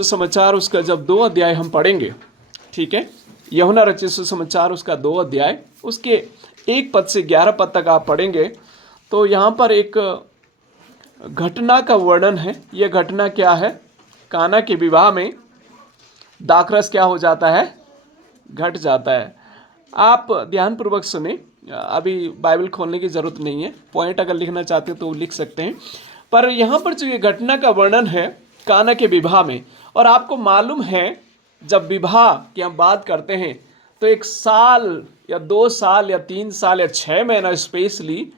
सुसमाचार उसका जब 2 अध्याय हम पढ़ेंगे, ठीक है, यूहन्ना रचित सुसमाचार उसका 2 अध्याय उसके 1 पद से 11 पद तक आप पढ़ेंगे तो यहाँ पर एक घटना का वर्णन है। यह घटना क्या है? काना के विवाह में दाखरस क्या हो जाता है? घट जाता है। आप ध्यानपूर्वक सुने, अभी बाइबल खोलने की ज़रूरत नहीं है, पॉइंट अगर लिखना चाहते हो तो लिख सकते हैं। पर यहाँ पर जो ये घटना का वर्णन है काना के विवाह में, और आपको मालूम है जब विवाह की हम बात करते हैं तो 1 साल या 2 साल या 3 साल या 6 महीना स्पेशली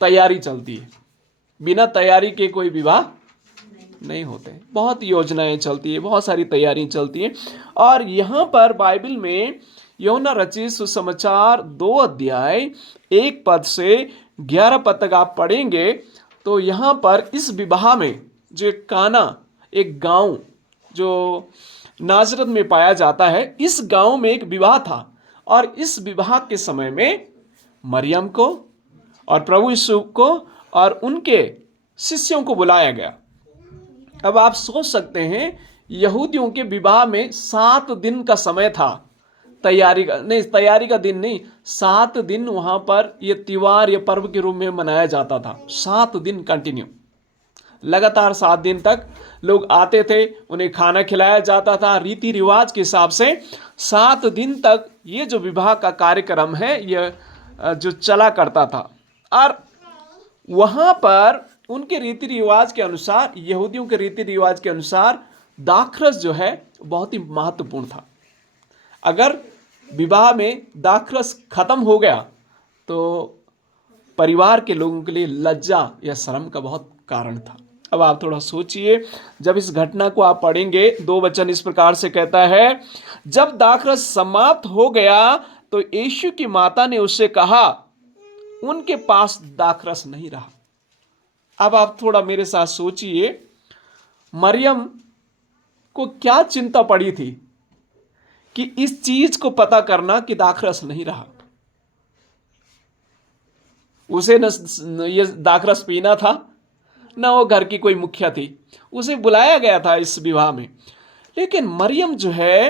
तैयारी चलती है। बिना तैयारी के कोई विवाह नहीं होते, बहुत योजनाएं चलती है, बहुत सारी तैयारी चलती है। और यहाँ पर बाइबल में यूहन्ना रचित सुसमाचार 2 अध्याय 1 पद से 11 पद तक आप पढ़ेंगे तो यहाँ पर इस विवाह में जो काना एक गांव जो नाजरत में पाया जाता है, इस गांव में एक विवाह था और इस विवाह के समय में मरियम को और प्रभु यीशु को और उनके शिष्यों को बुलाया गया। अब आप सोच सकते हैं यहूदियों के विवाह में 7 दिन का समय था, तैयारी का दिन नहीं, 7 दिन वहां पर ये त्योहार या पर्व के रूप में मनाया जाता था। 7 दिन कंटिन्यू, लगातार 7 दिन तक लोग आते थे, उन्हें खाना खिलाया जाता था रीति रिवाज के हिसाब से। 7 दिन तक ये जो विवाह का कार्यक्रम है यह जो चला करता था। और वहाँ पर उनके रीति रिवाज के अनुसार, यहूदियों के रीति रिवाज के अनुसार दाखरस जो है बहुत ही महत्वपूर्ण था। अगर विवाह में दाखरस खत्म हो गया तो परिवार के लोगों के लिए लज्जा या शर्म का बहुत कारण था। अब आप थोड़ा सोचिए, जब इस घटना को आप पढ़ेंगे 2 वचन इस प्रकार से कहता है, जब दाखरस समाप्त हो गया तो यीशु की माता ने उससे कहा, उनके पास दाखरस नहीं रहा। अब आप थोड़ा मेरे साथ सोचिए, मरियम को क्या चिंता पड़ी थी कि इस चीज को पता करना कि दाखरस नहीं रहा। उसे न ये दाखरस पीना था, न वो घर की कोई मुखिया थी, उसे बुलाया गया था इस विवाह में। लेकिन मरियम जो है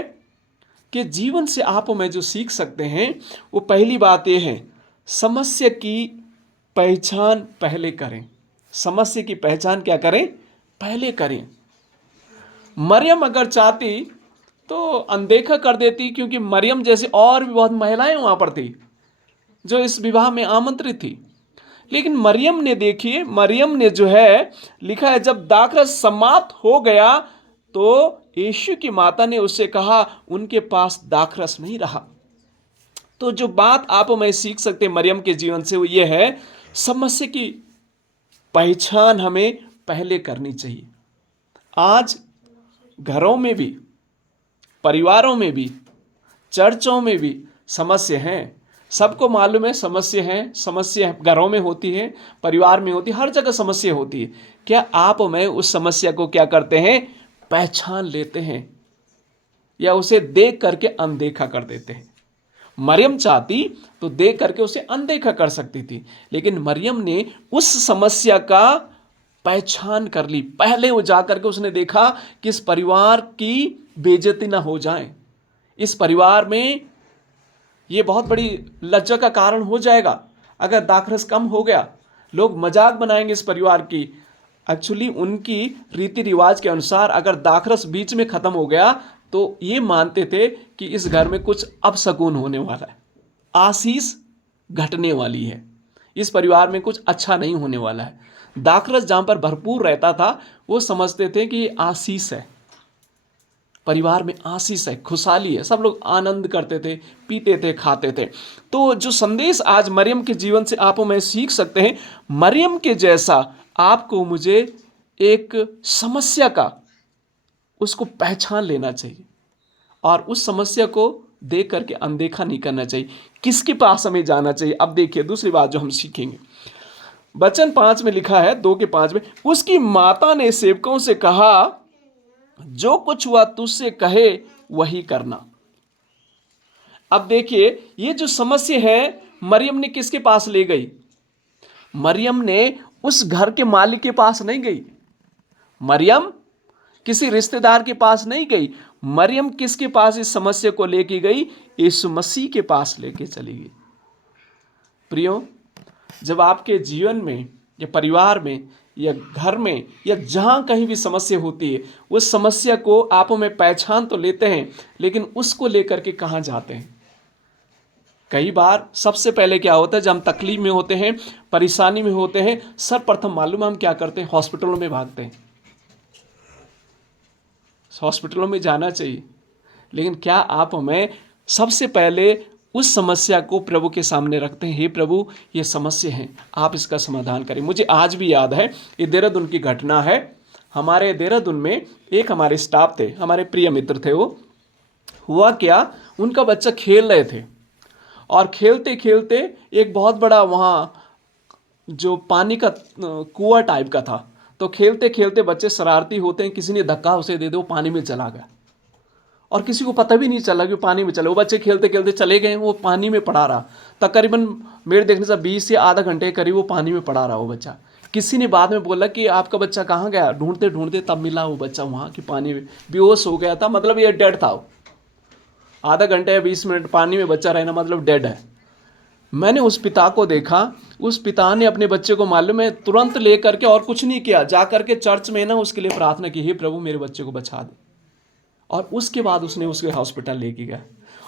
कि जीवन से आप में जो सीख सकते हैं वो पहली बात ये है, समस्या की पहचान पहले करें। समस्या की पहचान क्या करें? पहले करें। मरियम अगर चाहती तो अनदेखा कर देती, क्योंकि मरियम जैसे और भी बहुत महिलाएं वहां पर थी जो इस विवाह में आमंत्रित थी। लेकिन मरियम ने, देखिए मरियम ने जो है लिखा है, जब दाखरस समाप्त हो गया तो यीशु की माता ने उससे कहा, उनके पास दाखरस नहीं रहा। तो जो बात आप मैं सीख सकते हैं मरियम के जीवन से वो ये है, समस्या की पहचान हमें पहले करनी चाहिए। आज घरों में भी, परिवारों में भी, चर्चों में भी समस्या हैं। सबको मालूम है समस्या है, समस्या घरों में होती है, परिवार में होती है, हर जगह समस्या होती है। क्या आप मैं उस समस्या को क्या करते हैं? पहचान लेते हैं या उसे देख करके अनदेखा कर देते हैं? मरियम चाहती तो देख करके उसे अनदेखा कर सकती थी, लेकिन मरियम ने उस समस्या का पहचान कर ली। पहले वो जा करके उसने देखा कि इस परिवार की बेइज्जती ना हो जाए, इस परिवार में ये बहुत बड़ी लज्जा का कारण हो जाएगा। अगर दाखरस कम हो गया, लोग मजाक बनाएंगे इस परिवार की। एक्चुअली उनकी रीति रिवाज के अनुसार अगर दाखरस बीच में खत्म हो गया तो ये मानते थे कि इस घर में कुछ अपशगुन होने वाला है, आशीष घटने वाली है, इस परिवार में कुछ अच्छा नहीं होने वाला है। दाखरस जहां पर भरपूर रहता था वो समझते थे कि ये आशीष है, परिवार में आशीष है, खुशहाली है, सब लोग आनंद करते थे, पीते थे, खाते थे। तो जो संदेश आज मरियम के जीवन से आप मैं सीख सकते हैं, मरियम के जैसा आपको मुझे एक समस्या का उसको पहचान लेना चाहिए और उस समस्या को देख करके अनदेखा नहीं करना चाहिए। किसके पास हमें जाना चाहिए? अब देखिए दूसरी बात जो हम सीखेंगे, वचन 5 में लिखा है, 2 के 5 में, उसकी माता ने सेवकों से कहा, जो कुछ वह तुझसे कहे वही करना। अब देखिए ये जो समस्या है मरियम ने किसके पास ले गई? मरियम ने उस घर के मालिक के पास नहीं गई। मरियम किसी रिश्तेदार के पास नहीं गई। मरियम किसके पास इस समस्या को लेके गई? यीशु मसीह के पास लेके चली गई। प्रियो, जब आपके जीवन में या परिवार में या घर में या जहाँ कहीं भी समस्या होती है, उस समस्या को आप में पहचान तो लेते हैं, लेकिन उसको लेकर के कहाँ जाते हैं? कई बार सबसे पहले क्या होता है, जब हम तकलीफ में होते हैं, परेशानी में होते हैं, सर्वप्रथम मालूम है हम क्या करते हैं? हॉस्पिटलों में भागते हैं। हॉस्पिटलों में जाना चाहिए, लेकिन क्या आप हमें सबसे पहले उस समस्या को प्रभु के सामने रखते हैं? हे प्रभु, ये समस्या है, आप इसका समाधान करें। मुझे आज भी याद है, ये देहरादून की घटना है। हमारे देहरादून में एक हमारे स्टाफ थे, हमारे प्रिय मित्र थे। वो हुआ क्या, उनका बच्चा खेल रहे थे और खेलते खेलते एक बहुत बड़ा वहाँ जो पानी का कुआं टाइप का था, तो खेलते खेलते बच्चे शरारती होते हैं, किसी ने धक्का उसे दे दो, पानी में चला गया और किसी को पता भी नहीं चला कि पानी में चले। वो बच्चे खेलते खेलते चले गए, वो पानी में पड़ा रहा। तकरीबन मेरे देखने से 20 से आधा घंटे करीब वो पानी में पड़ा रहा वो बच्चा। किसी ने बाद में बोला कि आपका बच्चा कहाँ गया? ढूंढते ढूंढते तब मिला वो बच्चा वहाँ कि पानी में बेहोश हो गया था, मतलब ये डेड था। आधा घंटे या 20 मिनट पानी में बच्चा रहना मतलब डेड है। मैंने उस पिता को देखा, उस पिता ने अपने बच्चे को मालूम है तुरंत ले करके, और कुछ नहीं किया, जा करके चर्च में ना उसके लिए प्रार्थना की, हे प्रभु मेरे बच्चे को बचा दे। और उसके बाद उसने उसके हॉस्पिटल लेके गया,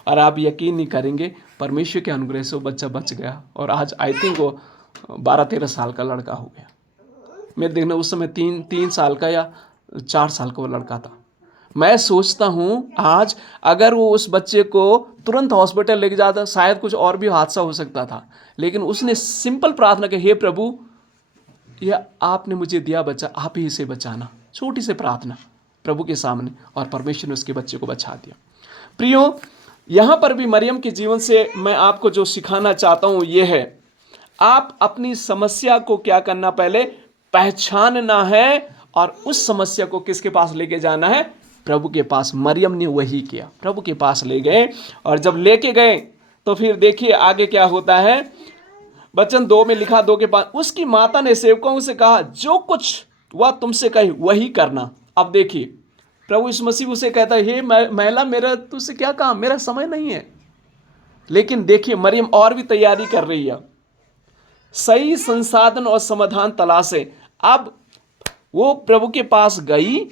और आप यकीन नहीं करेंगे, परमेश्वर के अनुग्रह से वो बच्चा बच गया। और आज आई थिंक वो 12-13 साल का लड़का हो गया। मेरे देखने उस समय 3 साल का या 4 साल का वो लड़का था। मैं सोचता हूँ आज अगर वो उस बच्चे को तुरंत हॉस्पिटल लेके जाता, शायद कुछ और भी हादसा हो सकता था। लेकिन उसने सिंपल प्रार्थना की, हे प्रभु, यह आपने मुझे दिया बच्चा, आप ही इसे बचाना। छोटी सी प्रार्थना प्रभु के सामने, और परमेश्वर ने उसके बच्चे को बचा दिया। प्रियो, यहाँ पर भी मरियम के जीवन से मैं आपको जो सिखाना चाहता हूँ ये है, आप अपनी समस्या को क्या करना, पहले पहचानना है, और उस समस्या को किसके पास लेके जाना है? प्रभु के पास। मरियम ने वही किया, प्रभु के पास ले गए। और जब लेके गए तो फिर देखिए आगे क्या होता है। वचन 2 में लिखा, 2 के 5, उसकी माता ने सेवकों से कहा, जो कुछ वह तुमसे कहे वही करना। अब देखिए प्रभु यीशु मसीह उसे कहता है, हे महिला, मेरा तुझसे क्या काम, मेरा समय नहीं है। लेकिन देखिए मरियम और भी तैयारी कर रही है, सही संसाधन और समाधान तलाशे। अब वो प्रभु के पास गई,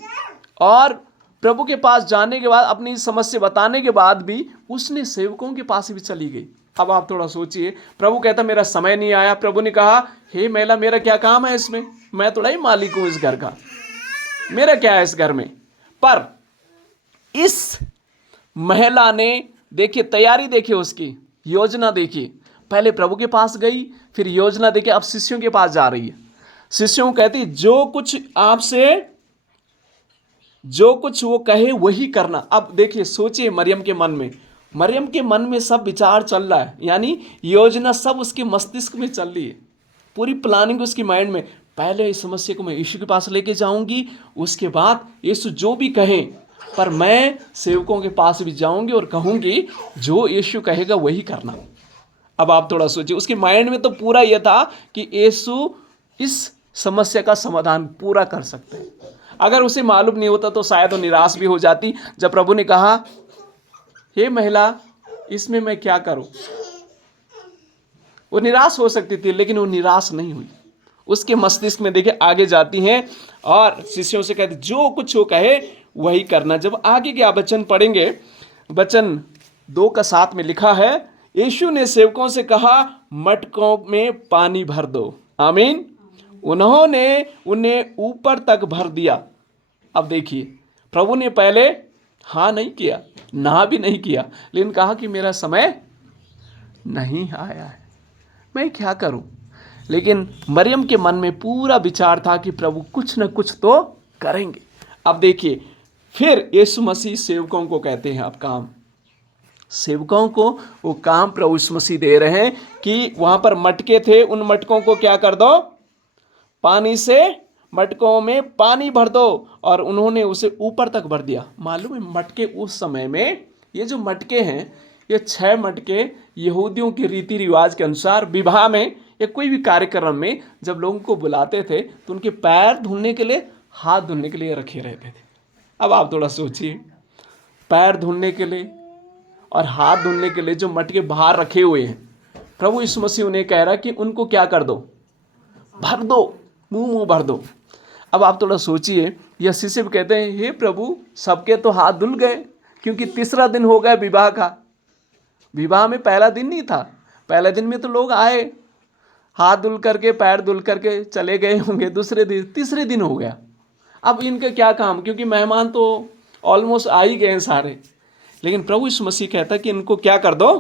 और प्रभु के पास जाने के बाद, अपनी समस्या बताने के बाद भी उसने सेवकों के पास भी चली गई। अब आप थोड़ा सोचिए, प्रभु कहता मेरा समय नहीं आया। प्रभु ने कहा, हे महिला, मेरा क्या काम है इसमें, मैं थोड़ा ही मालिक हूं इस घर का, मेरा क्या है इस घर में। पर इस महिला ने देखिए तैयारी, देखिए उसकी योजना देखिए, पहले प्रभु के पास गई, फिर योजना देखिए अब शिष्यों के पास जा रही है। शिष्यों को कहती, जो कुछ आपसे, जो कुछ वो कहे वही करना। अब देखिए सोचिए मरियम के मन में सब विचार चल रहा है, यानी योजना सब उसके मस्तिष्क में चल रही है, पूरी प्लानिंग उसकी माइंड में। पहले इस समस्या को मैं यीशु के पास लेके जाऊंगी, उसके बाद यीशु जो भी कहे, पर मैं सेवकों के पास भी जाऊंगी और कहूंगी जो यीशु कहेगा वही करना। अब आप थोड़ा सोचिए, उसके माइंड में तो पूरा यह था कि यीशु इस समस्या का समाधान पूरा कर सकते हैं। अगर उसे मालूम नहीं होता तो शायद वो निराश भी हो जाती। जब प्रभु ने कहा, हे महिला, इसमें मैं क्या करूं, वो निराश हो सकती थी, लेकिन वो निराश नहीं हुई। उसके मस्तिष्क में देखिए आगे जाती हैं और शिष्यों से कहती, जो कुछ वो कहे वही करना। जब आगे क्या वचन पढ़ेंगे, वचन 2:7 में लिखा है, यीशु ने सेवकों से कहा, मटकों में पानी भर दो। आमीन। उन्होंने उन्हें ऊपर तक भर दिया। अब देखिए प्रभु ने पहले हाँ नहीं किया, ना भी नहीं किया, लेकिन कहा कि मेरा समय नहीं आया है, मैं क्या करूं। लेकिन मरियम के मन में पूरा विचार था कि प्रभु कुछ न कुछ तो करेंगे। अब देखिए फिर यीशु मसीह सेवकों को कहते हैं, अब काम, सेवकों को वो काम प्रभु यीशु मसीह दे रहे हैं कि वहां पर मटके थे, उन मटकों को क्या कर दो, पानी से मटकों में पानी भर दो। और उन्होंने उसे ऊपर तक भर दिया। मालूम है मटके उस समय में, ये जो मटके हैं, ये 6 मटके यहूदियों के रीति रिवाज के अनुसार विवाह में या कोई भी कार्यक्रम में जब लोगों को बुलाते थे तो उनके पैर धुलने के लिए, हाथ धुलने के लिए रखे रहते थे। अब आप थोड़ा सोचिए, पैर धुलने के लिए और हाथ धुलने के लिए जो मटके बाहर रखे हुए हैं, प्रभु यीशु मसीह उन्हें कह रहा है कि उनको क्या कर दो, भर दो, मुंह भर दो। अब आप थोड़ा सोचिए, यह शिष्य भी कहते हैं, हे प्रभु सबके तो हाथ धुल गए, क्योंकि तीसरा दिन हो गया विवाह का। विवाह में पहला दिन नहीं था, पहले दिन में तो लोग आए, हाथ धुल करके पैर धुल करके चले गए होंगे, दूसरे दिन तीसरे दिन हो गया। अब इनके क्या काम, क्योंकि मेहमान तो ऑलमोस्ट आ ही गए हैं सारे। लेकिन प्रभु यीशु मसीह कहता है कि इनको क्या कर दो,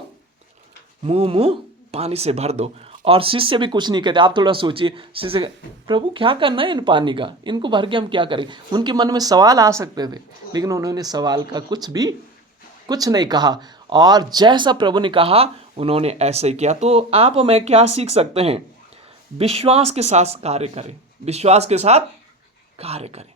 मुंह पानी से भर दो। और शिष्य भी कुछ नहीं कहते। आप थोड़ा सोचिए, शिष्य प्रभु क्या करना है इन पानी का, इनको भर के हम क्या करें। उनके मन में सवाल आ सकते थे, लेकिन उन्होंने सवाल का कुछ नहीं कहा, और जैसा प्रभु ने कहा उन्होंने ऐसे ही किया। तो आप मैं क्या सीख सकते हैं, विश्वास के साथ कार्य करें, विश्वास के साथ कार्य करें।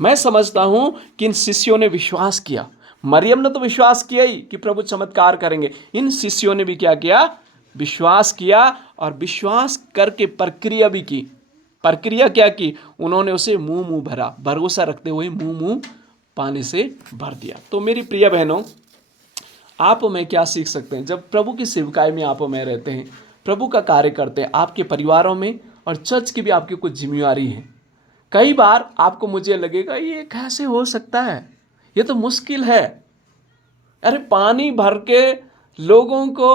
मैं समझता हूं कि इन शिष्यों ने विश्वास किया। मरियम ने तो विश्वास किया ही कि प्रभु चमत्कार करेंगे, इन शिष्यों ने भी क्या किया, विश्वास किया, और विश्वास करके प्रक्रिया भी की। प्रक्रिया क्या की, उन्होंने उसे मुंह भरा, भरोसा रखते हुए मुंह पानी से भर दिया। तो मेरी प्रिय बहनों, आप मैं क्या सीख सकते हैं, जब प्रभु की सेवकाई में आप मैं रहते हैं, प्रभु का कार्य करते हैं, आपके परिवारों में और चर्च की भी आपकी कुछ जिम्मेवारी है। कई बार आपको मुझे लगेगा ये कैसे हो सकता है, ये तो मुश्किल है। अरे पानी भर के लोगों को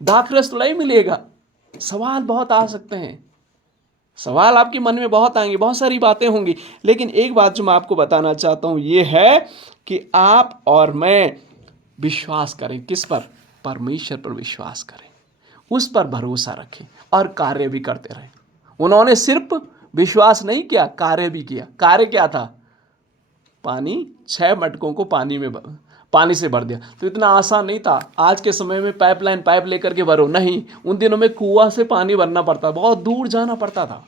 दाखरस नहीं मिलेगा। सवाल बहुत आ सकते हैं, सवाल आपके मन में बहुत आएंगे, बहुत सारी बातें होंगी। लेकिन एक बात जो मैं आपको बताना चाहता हूं ये है कि आप और मैं विश्वास करें। किस पर, परमेश्वर पर विश्वास करें, उस पर भरोसा रखें और कार्य भी करते रहें। उन्होंने सिर्फ विश्वास नहीं किया, कार्य भी किया। कार्य क्या था, पानी 6 मटकों को पानी से भर दिया। तो इतना आसान नहीं था, आज के समय में पाइप लेकर के भरो, नहीं। उन दिनों में कुआं से पानी भरना पड़ता, बहुत दूर जाना पड़ता था,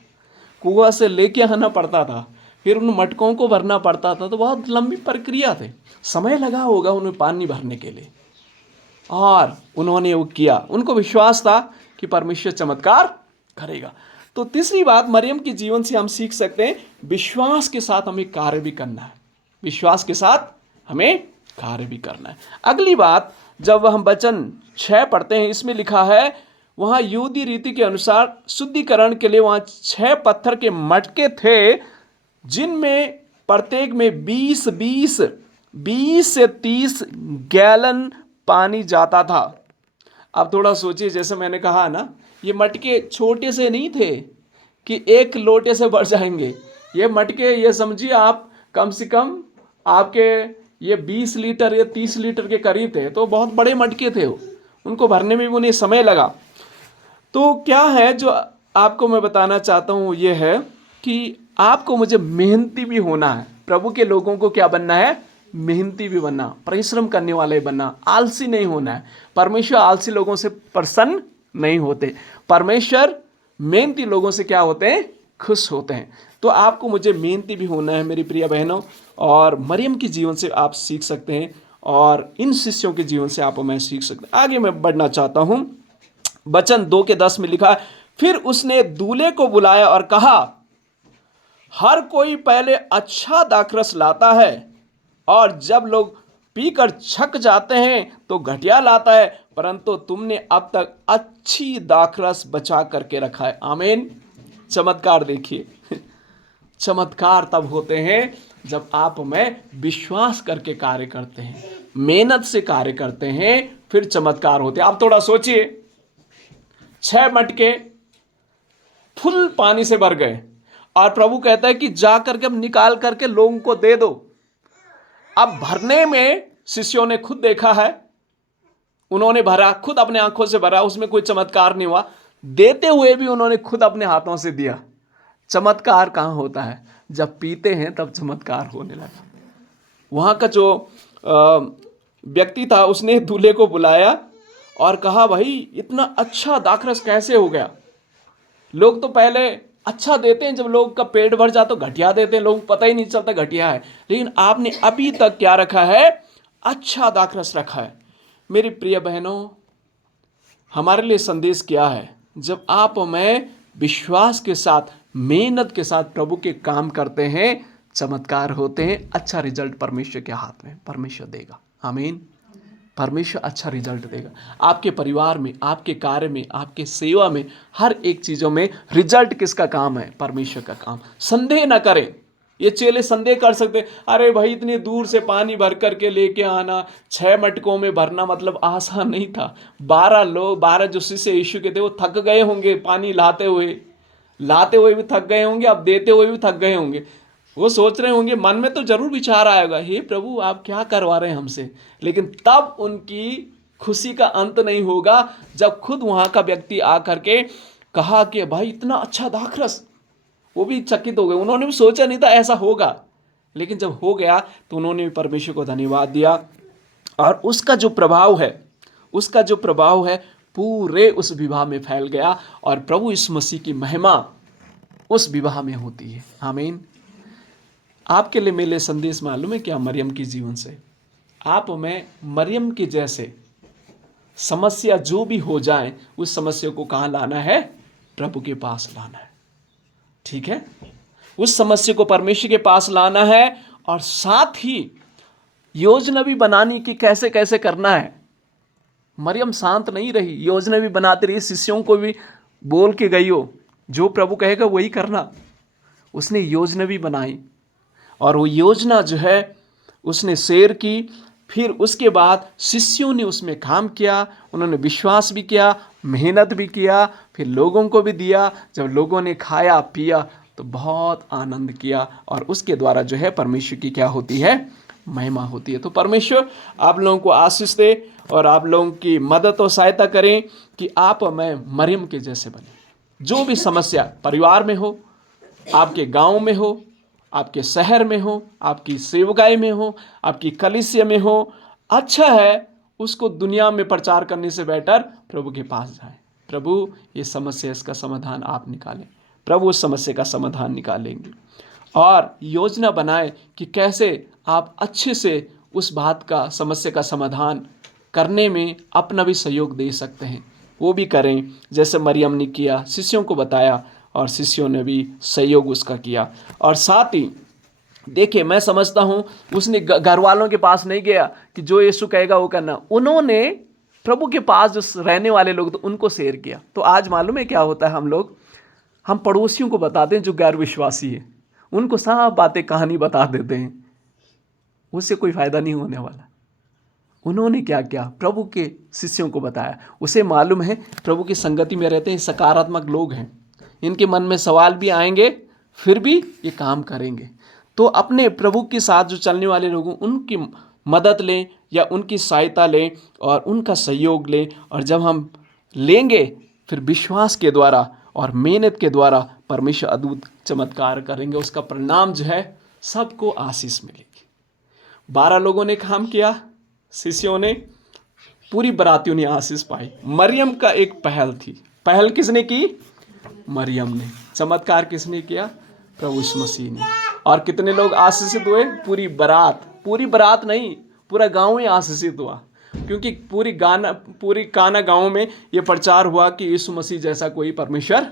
कुआं से लेके आना पड़ता था, फिर उन मटकों को भरना पड़ता था। तो बहुत लंबी प्रक्रिया थी, समय लगा होगा उन्हें पानी भरने के लिए, और उन्होंने वो किया। उनको विश्वास था कि परमेश्वर चमत्कार करेगा। तो तीसरी बात मरियम के जीवन से हम सीख सकते हैं, विश्वास के साथ हमें कार्य भी करना है, विश्वास के साथ हमें कार्य भी करना है। अगली बात, जब हम वचन 6 पढ़ते हैं, इसमें लिखा है, वहाँ यहूदी रीति के अनुसार शुद्धिकरण के लिए वहाँ 6 पत्थर के मटके थे, जिनमें प्रत्येक में 20 से 30 गैलन पानी जाता था। अब थोड़ा सोचिए, जैसे मैंने कहा ना, ये मटके छोटे से नहीं थे कि एक लोटे से भर जाएंगे। ये मटके, ये समझिए आप, कम से कम आपके ये 20 लीटर या 30 लीटर के करीब थे। तो बहुत बड़े मटके थे, उनको भरने में भी उन्हें समय लगा। तो क्या है जो आपको मैं बताना चाहता हूँ, ये है कि आपको मुझे मेहनती भी होना है। प्रभु के लोगों को क्या बनना है, मेहनती भी बनना, परिश्रम करने वाले बनना, आलसी नहीं होना है। परमेश्वर आलसी लोगों से प्रसन्न नहीं होते, परमेश्वर मेहनती लोगों से क्या होते हैं, खुश होते हैं। तो आपको मुझे मेहनती भी होना है मेरी प्रिय बहनों, और मरियम के जीवन से आप सीख सकते हैं, और इन शिष्यों के जीवन से आप मैं सीख सकते हैं। आगे मैं बढ़ना चाहता हूं, वचन 2:10 में लिखा, फिर उसने दूल्हे को बुलाया और कहा, हर कोई पहले अच्छा दाखरस लाता है, और जब लोग पीकर छक जाते हैं तो घटिया लाता है, परंतु तुमने अब तक अच्छी दाखरस बचा करके रखा है। आमीन। चमत्कार देखिए, चमत्कार तब होते हैं जब आप में विश्वास करके कार्य करते हैं, मेहनत से कार्य करते हैं, फिर चमत्कार होते हैं। आप थोड़ा सोचिए, 6 मटके फुल पानी से भर गए, और प्रभु कहता है कि जा करके अब निकाल करके लोगों को दे दो। अब भरने में शिष्यों ने खुद देखा है, उन्होंने भरा, खुद अपने आंखों से भरा, उसमें कोई चमत्कार नहीं हुआ। देते हुए भी उन्होंने खुद अपने हाथों से दिया। चमत्कार कहाँ होता है, जब पीते हैं तब चमत्कार होने लगा। वहाँ का जो व्यक्ति था, उसने दूल्हे को बुलाया और कहा, भाई इतना अच्छा दाखरस कैसे हो गया। लोग तो पहले अच्छा देते हैं, जब लोग का पेट भर जाता तो घटिया देते हैं, लोग पता ही नहीं चलता घटिया है। लेकिन आपने अभी तक क्या रखा है, अच्छा दाखरस रखा है। मेरी प्रिय बहनों, हमारे लिए संदेश क्या है, जब आप मैं विश्वास के साथ, मेहनत के साथ प्रभु के काम करते हैं, चमत्कार होते हैं, अच्छा रिजल्ट परमेश्वर के हाथ में, परमेश्वर देगा। आमीन। परमेश्वर अच्छा रिजल्ट देगा आपके परिवार में, आपके कार्य में, आपके सेवा में, हर एक चीज़ों में। रिजल्ट किसका काम है? परमेश्वर का काम। संदेह ना करें। ये चेले संदेह कर सकते, अरे भाई इतनी दूर से पानी भर करके लेके आना, 6 मटकों में भरना मतलब आसान नहीं था। 12 जो शिष्य यीशु के थे वो थक गए होंगे, पानी लाते हुए भी थक गए होंगे, अब देते हुए भी थक गए होंगे। वो सोच रहे होंगे, मन में तो जरूर विचार आएगा, हे प्रभु आप क्या करवा रहे हैं हमसे। लेकिन तब उनकी खुशी का अंत नहीं होगा जब खुद वहां का व्यक्ति आकर के कहा कि भाई इतना अच्छा दाखरस। वो भी चकित हो गए, उन्होंने भी सोचा नहीं था ऐसा होगा, लेकिन जब हो गया तो उन्होंने भी परमेश्वर को धन्यवाद दिया। और उसका जो प्रभाव है पूरे उस विवाह में फैल गया, और प्रभु यीशु मसीह की महिमा उस विवाह में होती है। आमीन। आपके लिए मेरे संदेश मालूम है क्या? मरियम की जीवन से आप में मरियम के जैसे समस्या जो भी हो जाए, उस समस्या को कहाँ लाना है? प्रभु के पास लाना है। ठीक है, उस समस्या को परमेश्वर के पास लाना है, और साथ ही योजना भी बनानी कि कैसे कैसे करना है। मरियम शांत नहीं रही, योजना भी बनाती रही, शिष्यों को भी बोल के गई हो जो प्रभु कहेगा वही करना। उसने योजना भी बनाई, और वो योजना जो है उसने शेयर की। फिर उसके बाद शिष्यों ने उसमें काम किया, उन्होंने विश्वास भी किया, मेहनत भी किया, फिर लोगों को भी दिया। जब लोगों ने खाया पिया तो बहुत आनंद किया, और उसके द्वारा जो है परमेश्वर की क्या होती है? महिमा होती है। तो परमेश्वर आप लोगों को आशीष दे, और आप लोगों की मदद और सहायता करें कि आप मैं मरियम के जैसे बने। जो भी समस्या परिवार में हो, आपके गांव में हो, आपके शहर में हो, आपकी सेवकाई में हो, आपकी कलीसिया में हो, अच्छा है उसको दुनिया में प्रचार करने से बेटर प्रभु के पास जाए। प्रभु ये समस्या, इसका समाधान आप निकालें। प्रभु उस समस्या का समाधान निकालेंगे, और योजना बनाए कि कैसे आप अच्छे से उस बात का, समस्या का समाधान करने में अपना भी सहयोग दे सकते हैं। वो भी करें जैसे मरियम ने किया, शिष्यों को बताया, और शिष्यों ने भी सहयोग उसका किया। और साथ ही देखिए, मैं समझता हूँ उसने घर वालों के पास नहीं गया कि जो यीशु कहेगा वो करना। उन्होंने प्रभु के पास जो रहने वाले लोग तो उनको शेयर किया। तो आज मालूम है क्या होता है? हम पड़ोसियों को बताते हैं जो गैर विश्वासी है, उनको सब बातें कहानी बता देते हैं, उससे कोई फायदा नहीं होने वाला। उन्होंने क्या किया? प्रभु के शिष्यों को बताया। उसे मालूम है प्रभु की संगति में रहते हैं, सकारात्मक लोग हैं, इनके मन में सवाल भी आएंगे फिर भी ये काम करेंगे। तो अपने प्रभु के साथ जो चलने वाले लोग उनकी मदद लें या उनकी सहायता लें और उनका सहयोग लें, और जब हम लेंगे फिर विश्वास के द्वारा और मेहनत के द्वारा परमेश्वर अद्भुत चमत्कार करेंगे। उसका परिणाम जो है सबको आशीष मिलेगी। 12 लोगों ने काम किया, शिष्यों ने, पूरी बरातियों ने आशीष पाई। मरियम का एक पहल थी। पहल किसने की? मरियम ने। चमत्कार किसने किया? प्रभु यीशु मसीह ने। और कितने लोग आशीषित हुए? पूरी बारात नहीं, पूरा गांव ही आशीषित हुआ, क्योंकि पूरी काना गांव में ये प्रचार हुआ कि यीशु मसीह जैसा कोई परमेश्वर,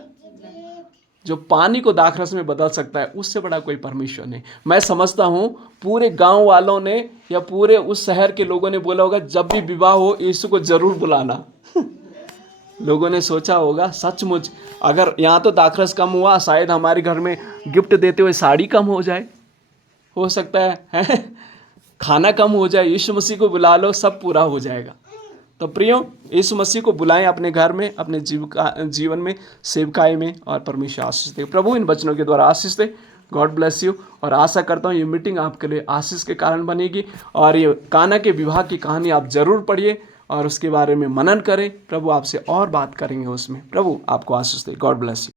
जो पानी को दाखरस में बदल सकता है, उससे बड़ा कोई परमेश्वर नहीं। मैं समझता हूँ पूरे गांव वालों ने या पूरे उस शहर के लोगों ने बोला होगा, जब भी विवाह हो यीशु को जरूर बुलाना। लोगों ने सोचा होगा सचमुच अगर यहाँ तो दाखरस कम हुआ, शायद हमारे घर में गिफ्ट देते हुए साड़ी कम हो जाए, हो सकता है खाना कम हो जाए, यीशु मसीह को बुला लो सब पूरा हो जाएगा। तो प्रियो, यीशु मसीह को बुलाएं अपने घर में, अपने जीवन में, सेवकाई में, और परमेश्वर आशीष दे। प्रभु इन वचनों के द्वारा आशीष दे। God bless you. और आशा करता हूँ ये मीटिंग आपके लिए आशीष के कारण बनेगी, और ये काना के विवाह की कहानी आप जरूर पढ़िए और उसके बारे में मनन करें। प्रभु आपसे और बात करेंगे उसमें। प्रभु आपको आशीष दे। God bless you.